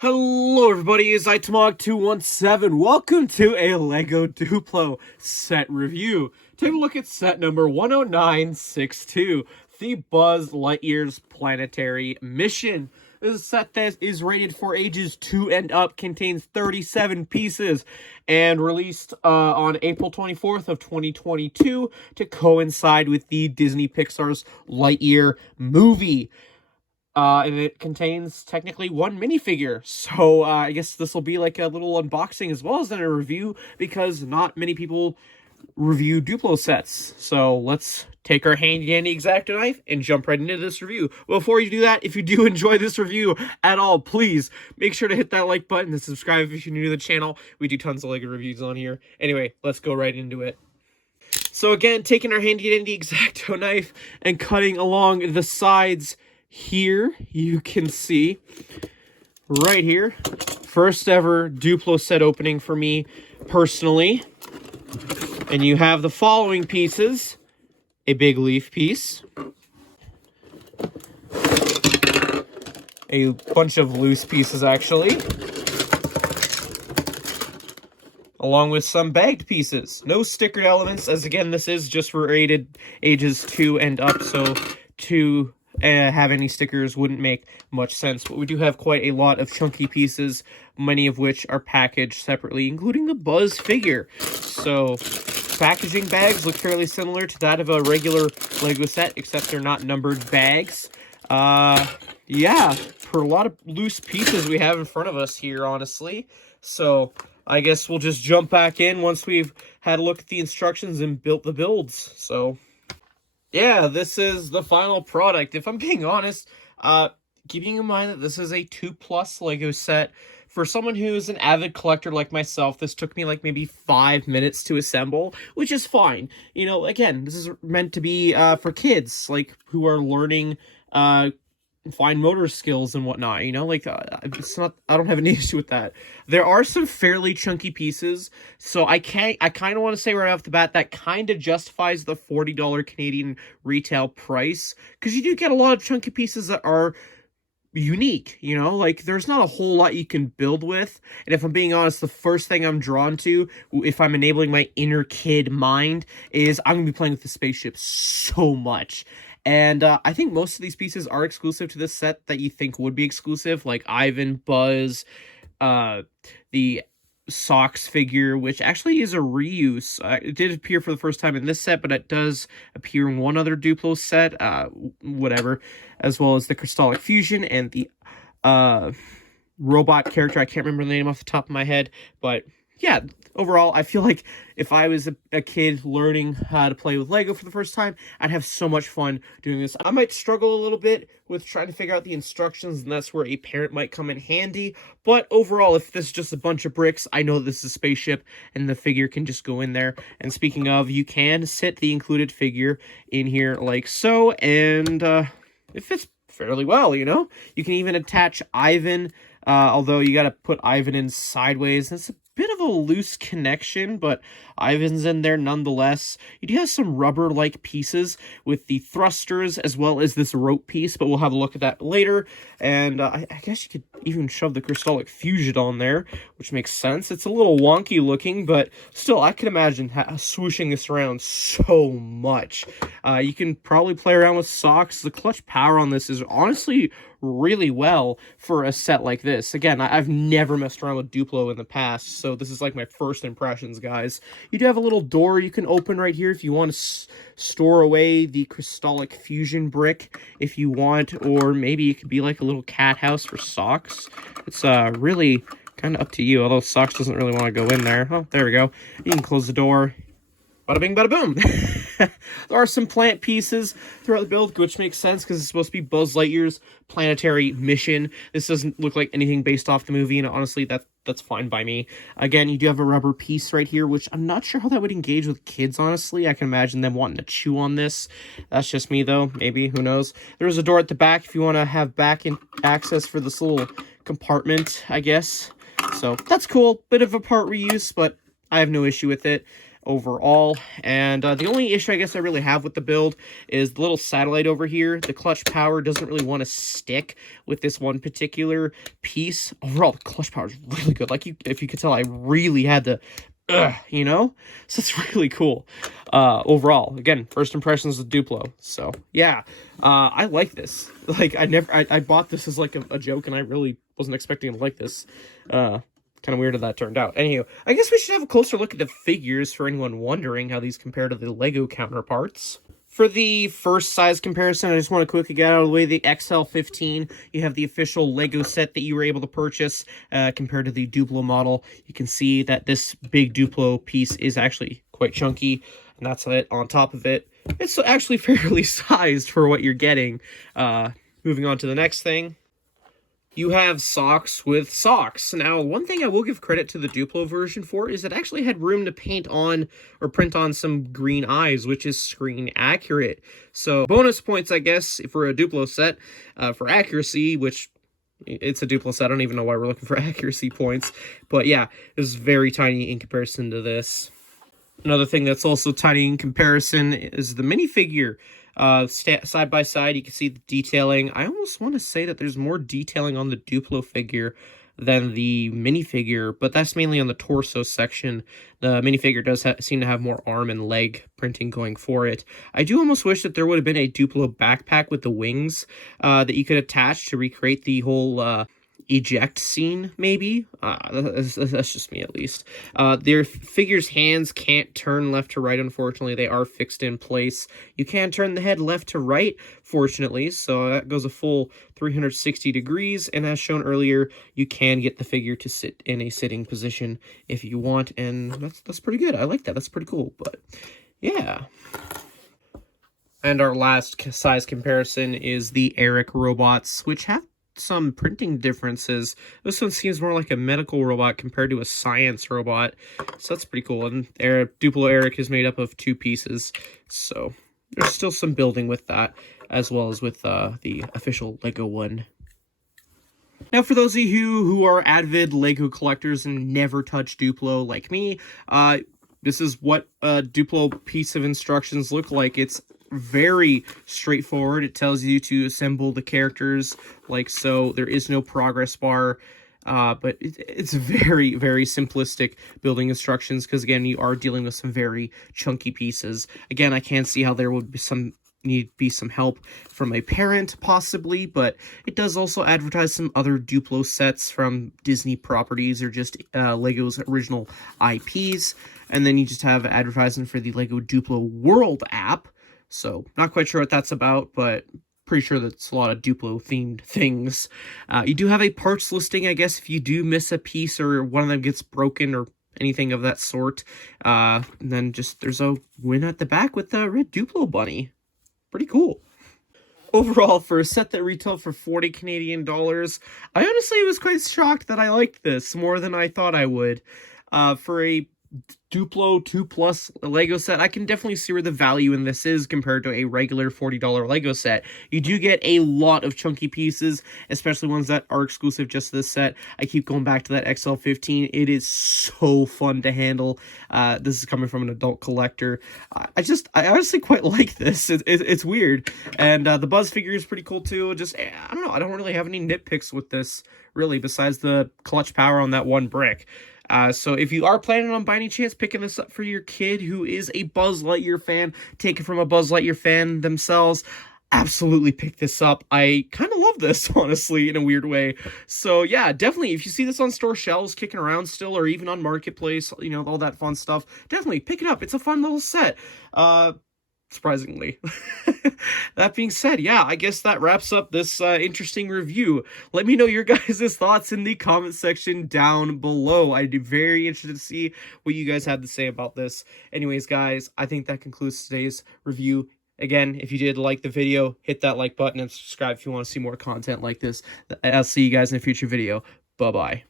Hello everybody, it's TMOG217. Welcome to a LEGO Duplo set review. Take a look at set number 10962, the Buzz Lightyear's Planetary Mission. This is a set that is rated for ages 2 and up, contains 37 pieces, and released on April 24th of 2022 to coincide with the Disney Pixar's Lightyear movie. And it contains technically one minifigure, so I guess this will be like a little unboxing as well as a review, because not many people review Duplo sets. So let's take our handy-dandy X-Acto knife and jump right into this review. Before you do that, if you do enjoy this review at all, please make sure to hit that like button and subscribe if you're new to the channel. We do tons of LEGO reviews on here. Anyway, let's go right into it. So again, taking our handy-dandy X-Acto knife and cutting along the sides here, you can see right here, first ever Duplo set opening for me personally. And you have the following pieces: a big leaf piece, a bunch of loose pieces actually, along with some bagged pieces. No stickered elements, as again this is just for rated ages 2 and up, so to have any stickers wouldn't make much sense. But we do have quite a lot of chunky pieces, many of which are packaged separately, including the Buzz figure. So packaging bags look fairly similar to that of a regular LEGO set, except they're not numbered bags. Yeah, for a lot of loose pieces we have in front of us here, honestly. So I guess we'll just jump back in once we've had a look at the instructions and built the builds. So yeah, this is the final product. If I'm being honest, keeping in mind that this is a 2+ LEGO set, for someone who's an avid collector like myself, this took me like maybe 5 minutes to assemble, which is fine. You know, again, this is meant to be for kids, like, who are learning fine motor skills and whatnot, you know, like, it's not, I don't have an issue with that. There are some fairly chunky pieces, so I kind of want to say right off the bat that kind of justifies the $40 Canadian retail price, because you do get a lot of chunky pieces that are unique, you know, like, there's not a whole lot you can build with. And if I'm being honest, the first thing I'm drawn to, if I'm enabling my inner kid mind, is I'm gonna be playing with the spaceship so much. And I think most of these pieces are exclusive to this set that you think would be exclusive, like Ivan, Buzz, the Socks figure, which actually is a reuse. It did appear for the first time in this set, but it does appear in one other Duplo set, whatever, as well as the Crystallic Fusion and the robot character. I can't remember the name off the top of my head, but yeah, overall, I feel like if I was a kid learning how to play with LEGO for the first time, I'd have so much fun doing this. I might struggle a little bit with trying to figure out the instructions, and that's where a parent might come in handy. But overall, if this is just a bunch of bricks, I know this is a spaceship, and the figure can just go in there. And speaking of, you can sit the included figure in here like so, and it fits fairly well, you know? You can even attach Ivan, although you gotta put Ivan in sideways. That's a bit of a loose connection, but Ivan's in there nonetheless. You do have some rubber-like pieces with the thrusters as well as this rope piece, but we'll have a look at that later. And I guess you could even shove the Crystallic Fusion on there, which makes sense. It's a little wonky looking, but still, I can imagine swooshing this around so much. You can probably play around with Socks. The clutch power on this is honestly really well for a set like this. Again, I've never messed around with Duplo in the past, so this is like my first impressions, guys. You do have a little door you can open right here if you want to store away the Crystallic Fusion brick if you want, or maybe it could be like a little cat house for Socks. It's really kind of up to you, although Socks doesn't really want to go in there. Oh, there we go. You can close the door. Bada bing, bada boom. There are some plant pieces throughout the build, which makes sense because it's supposed to be Buzz Lightyear's Planetary Mission. This doesn't look like anything based off the movie, and honestly, that's fine by me. Again, you do have a rubber piece right here, which I'm not sure how that would engage with kids, honestly. I can imagine them wanting to chew on this. That's just me, though. Maybe. Who knows? There's a door at the back if you want to have back-in access for this little compartment, I guess. So, that's cool. Bit of a part reuse, but I have no issue with it. overall. And the only issue I guess I really have with the build is the little satellite over here. The clutch power doesn't really want to stick with this one particular piece. Overall, the clutch power is really good. Like, if you could tell, I really had to, you know? So it's really cool. Overall, again, first impressions with Duplo. So, yeah, I like this. Like, I bought this as, like, a joke, and I really wasn't expecting to like this. Kind of weird how that turned out. Anywho, I guess we should have a closer look at the figures for anyone wondering how these compare to the Lego counterparts. For the first size comparison, I just want to quickly get out of the way. The XL15, you have the official Lego set that you were able to purchase compared to the Duplo model. You can see that this big Duplo piece is actually quite chunky, and that's it. On top of it, it's actually fairly sized for what you're getting. Moving on to the next thing. You have socks with socks. Now, one thing I will give credit to the Duplo version for is it actually had room to paint on or print on some green eyes, which is screen accurate. So, bonus points, I guess, for a Duplo set for accuracy, which it's a Duplo set. I don't even know why we're looking for accuracy points. But yeah, it was very tiny in comparison to this. Another thing that's also tiny in comparison is the minifigure. Side by side, you can see the detailing. I almost want to say that there's more detailing on the Duplo figure than the minifigure, but that's mainly on the torso section. The minifigure does seem to have more arm and leg printing going for it. I do almost wish that there would have been a Duplo backpack with the wings that you could attach to recreate the whole eject scene, maybe. That's just me, at least. Their figure's hands can't turn left to right, unfortunately. They are fixed in place. You can turn the head left to right, fortunately, so that goes a full 360 degrees, and as shown earlier, you can get the figure to sit in a sitting position if you want, and that's pretty good. I like that. That's pretty cool, but yeah. And our last size comparison is the Eric robots, which have some printing differences. This one seems more like a medical robot compared to a science robot, so that's pretty cool. And Duplo Eric is made up of 2 pieces, so there's still some building with that, as well as with the official Lego one. Now, for those of you who are avid Lego collectors and never touch Duplo like me, this is what a Duplo piece of instructions look like. It's very straightforward. It tells you to assemble the characters like so. There is no progress bar, but it's very, very simplistic building instructions because, again, you are dealing with some very chunky pieces. Again, I can see how there would be some help from a parent, possibly, but it does also advertise some other Duplo sets from Disney properties or just Lego's original IPs, and then you just have advertising for the Lego Duplo World app. So, not quite sure what that's about, but pretty sure that's a lot of Duplo-themed things. You do have a parts listing, I guess, if you do miss a piece or one of them gets broken or anything of that sort. And then just there's a win at the back with the red Duplo bunny. Pretty cool. Overall, for a set that retailed for 40 Canadian dollars, I honestly was quite shocked that I liked this more than I thought I would. For a Duplo 2+ Lego set, I can definitely see where the value in this is compared to a regular $40 Lego set. You do get a lot of chunky pieces, especially ones that are exclusive just to this set. I keep going back to that XL15. It is so fun to handle. This is coming from an adult collector. I honestly quite like this. It's weird. And the Buzz figure is pretty cool too. I don't know. I don't really have any nitpicks with this, really, besides the clutch power on that one brick. So if you are planning on, by any chance, picking this up for your kid who is a Buzz Lightyear fan, take it from a Buzz Lightyear fan themselves, absolutely pick this up. I kind of love this, honestly, in a weird way. So yeah, definitely, if you see this on store shelves kicking around still, or even on Marketplace, you know, all that fun stuff, definitely pick it up. It's a fun little set. Surprisingly. That being said, yeah, I guess that wraps up this interesting review. Let me know your guys' thoughts in the comment section down below. I'd be very interested to see what you guys have to say about this. Anyways, guys, I think that concludes today's review. Again, if you did like the video, hit that like button and subscribe if you want to see more content like this. I'll see you guys in a future video. Bye-bye.